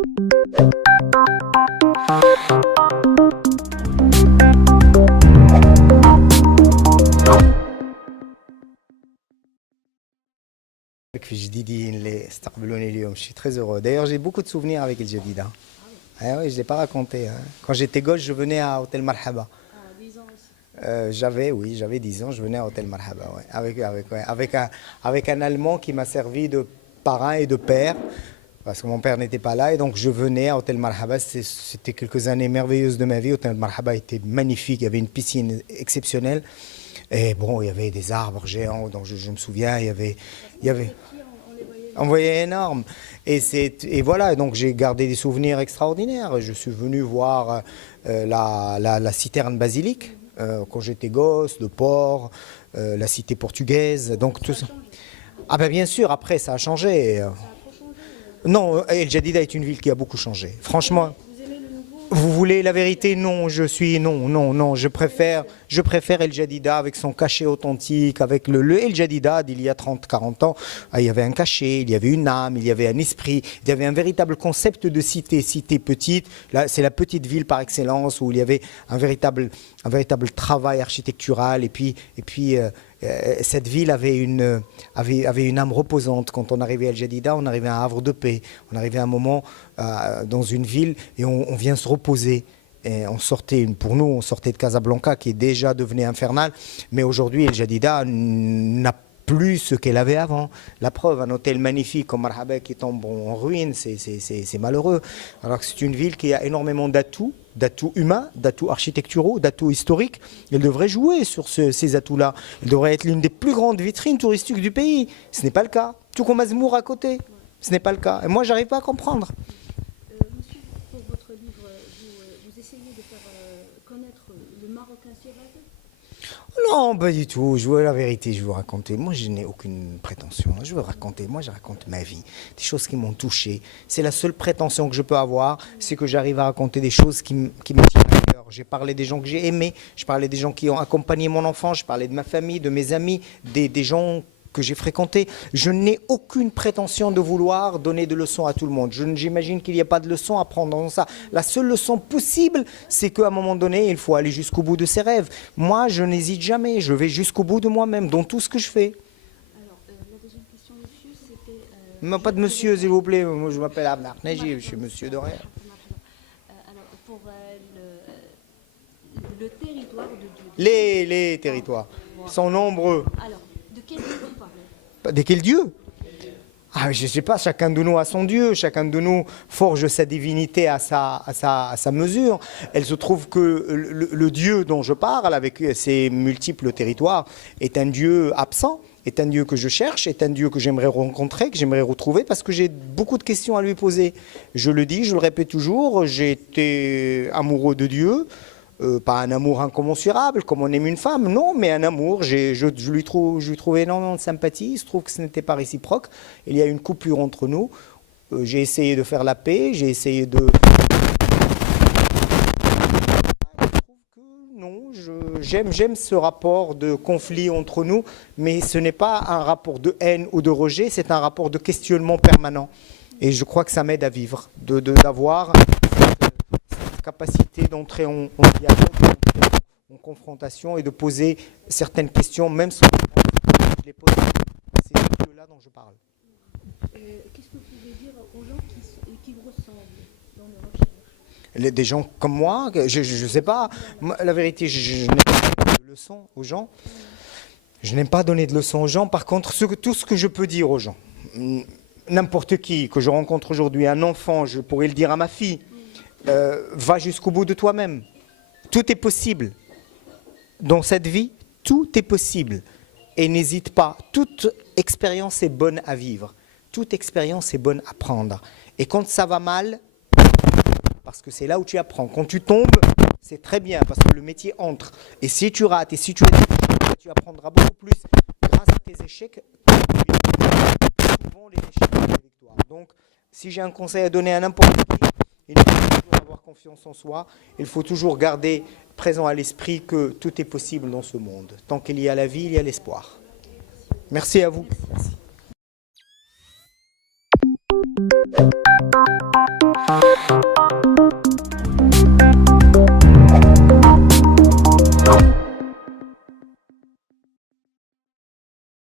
في جديدين اللي استقبلوني اليوم. Je suis très heureux. D'ailleurs, j'ai beaucoup de souvenirs avec El Jadida. Ah oui, je ne l'ai pas raconté. Hein. Quand j'étais gosse, je venais à Hôtel Marhaba. 10 ans aussi. J'avais 10 ans, je venais à Hôtel Marhaba. Ouais. Avec un Allemand qui m'a servi de parrain et de père, parce que mon père n'était pas là. Et donc, je venais à Hôtel Marhaba. C'était quelques années merveilleuses de ma vie. Hôtel Marhaba était magnifique. Il y avait une piscine exceptionnelle. Et bon, il y avait des arbres géants. Donc, je me souviens, il y avait on voyait énorme. Et voilà, donc j'ai gardé des souvenirs extraordinaires. Je suis venu voir la citerne basilique quand j'étais gosse, le port, la cité portugaise. Donc tout ça. Ah ben bien sûr, après ça a changé. Non, El Jadida est une ville qui a beaucoup changé. Franchement. Vous voulez la vérité? Non, non. Je préfère El Jadida avec son cachet authentique, avec le El Jadida d'il y a 30-40 ans. Ah, il y avait un cachet, il y avait une âme, il y avait un esprit, il y avait un véritable concept de cité petite. Là, c'est la petite ville par excellence où il y avait un véritable travail architectural. Et puis cette ville avait une âme reposante. Quand on arrivait à El Jadida, on arrivait à un havre de paix. On arrivait à un moment dans une ville et on vient se reposer. Et on sortait de Casablanca qui est déjà devenue infernale. Mais aujourd'hui, El Jadida n'a plus ce qu'elle avait avant. La preuve, un hôtel magnifique comme Marhaba qui tombe en ruine, c'est malheureux. Alors que c'est une ville qui a énormément d'atouts humains, d'atouts architecturaux, d'atouts historiques. Elle devrait jouer sur ces atouts-là. Elle devrait être l'une des plus grandes vitrines touristiques du pays. Ce n'est pas le cas. Tout comme Azmour à côté. Ce n'est pas le cas. Et moi, j'arrive pas à comprendre. Monsieur, pour votre livre, vous essayez de faire connaître le Marocain sauvage? Non, pas du tout. Je veux la vérité, je veux raconter. Moi, je n'ai aucune prétention. Je veux raconter. Moi, je raconte ma vie. Des choses qui m'ont touché. C'est la seule prétention que je peux avoir, c'est que j'arrive à raconter des choses qui me tiennent à cœur. J'ai parlé des gens que j'ai aimés. Je parlais des gens qui ont accompagné mon enfant. Je parlais de ma famille, de mes amis, des gens que j'ai fréquenté. Je n'ai aucune prétention de vouloir donner de leçons à tout le monde. J'imagine qu'il n'y a pas de leçons à prendre dans ça. La seule leçon possible, c'est qu'à un moment donné, il faut aller jusqu'au bout de ses rêves. Moi, je n'hésite jamais. Je vais jusqu'au bout de moi-même, dans tout ce que je fais. Alors, la deuxième question, monsieur, c'était... Pas de monsieur, s'il vous plaît. Moi, je m'appelle Abnar Najib, je suis monsieur de rien. Alors, pour le territoire de Dieu... Les territoires sont nombreux. Alors, de quel Dieu vous parlez? De quel Dieu? Ah, je ne sais pas, chacun de nous a son Dieu, chacun de nous forge sa divinité à sa mesure. Elle se trouve que le Dieu dont je parle, avec ses multiples territoires, est un Dieu absent, est un Dieu que je cherche, est un Dieu que j'aimerais rencontrer, que j'aimerais retrouver, parce que j'ai beaucoup de questions à lui poser. Je le dis, je le répète toujours, j'ai été amoureux de Dieu. Pas un amour incommensurable, comme on aime une femme, non, mais un amour. Je lui trouve énormément de sympathie. Il se trouve que ce n'était pas réciproque. Il y a une coupure entre nous. J'ai essayé de faire la paix, j'ai essayé de... Je trouve que non, j'aime ce rapport de conflit entre nous, mais ce n'est pas un rapport de haine ou de rejet, c'est un rapport de questionnement permanent. Et je crois que ça m'aide à vivre, d'avoir cette capacité d'entrer en dialogue, d'entrer en confrontation et de poser certaines questions, même sans je les pose. C'est ce Dieu-là dont je parle. Qu'est-ce que vous pouvez dire aux gens qui vous ressemblent dans leur recherche? Des gens comme moi, je ne sais pas. Moi, la vérité, je n'aime pas donner de leçons aux gens. Je n'aime pas donner de leçons aux gens. Par contre, tout ce que je peux dire aux gens, n'importe qui que je rencontre aujourd'hui, un enfant, je pourrais le dire à ma fille, va jusqu'au bout de toi-même. Tout est possible. Dans cette vie, tout est possible. Et n'hésite pas. Toute expérience est bonne à vivre. Toute expérience est bonne à prendre. Et quand ça va mal, parce que c'est là où tu apprends. Quand tu tombes, c'est très bien parce que le métier entre. Et si tu rates et si tu es tu apprendras beaucoup plus grâce à tes échecs. Souvent, les échecs sont des victoires. Donc, si j'ai un conseil à donner à n'importe qui, il faut toujours avoir confiance en soi. Il faut toujours garder présent à l'esprit que tout est possible dans ce monde. Tant qu'il y a la vie, il y a l'espoir. Merci à vous. Merci.